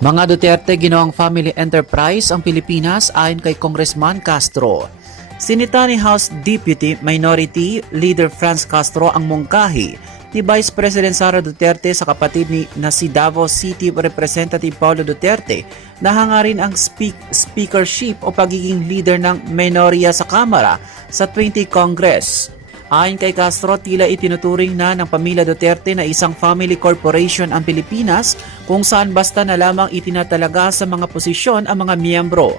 Mga Duterte ginawang family enterprise ang Pilipinas ayon kay Congressman Castro. Sinita ni House Deputy Minority Leader Franz Castro ang mungkahi ni Vice President Sara Duterte sa kapatid na si Davao City Representative Paulo Duterte na hangarin ang speakership o pagiging leader ng minorya sa Kamara sa 20 Congress. Ayon kay Castro, tila itinuturing na ng pamilya Duterte na isang family corporation ang Pilipinas kung saan basta na lamang itinatalaga sa mga posisyon ang mga miyembro.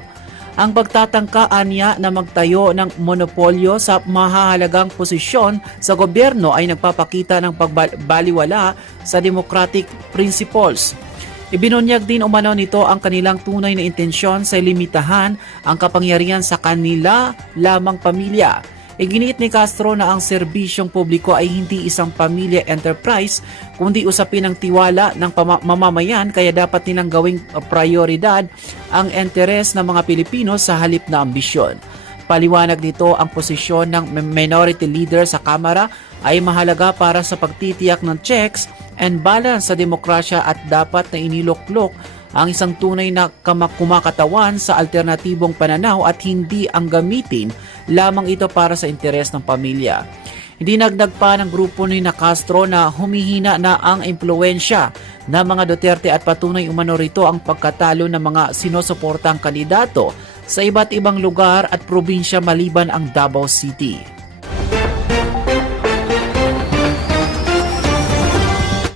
Ang pagtatangka anya na magtayo ng monopolyo sa mahahalagang posisyon sa gobyerno ay nagpapakita ng pagbaliwala sa democratic principles. Ibinunyag din umano nito ang kanilang tunay na intensyon sa limitahan ang kapangyarihan sa kanila lamang pamilya. Iginiit ni Castro na ang serbisyong publiko ay hindi isang pamilya enterprise kundi usapin ng tiwala ng mamamayan, kaya dapat nilang gawing prioridad ang interes ng mga Pilipino sa halip na ambisyon. Paliwanag nito, ang posisyon ng minority leader sa Kamara ay mahalaga para sa pagtitiyak ng checks and balance sa demokrasya at dapat na iniluklok ang isang tunay na kumakatawan sa alternatibong pananaw at hindi ang gamitin lamang ito para sa interes ng pamilya. Hindi nagdag pa ng grupo ni Castro na humihina na ang impluwensya ng mga Duterte at patunay umano rito ang pagkatalo ng mga sinusuportang kandidato sa iba't ibang lugar at probinsya maliban ang Davao City.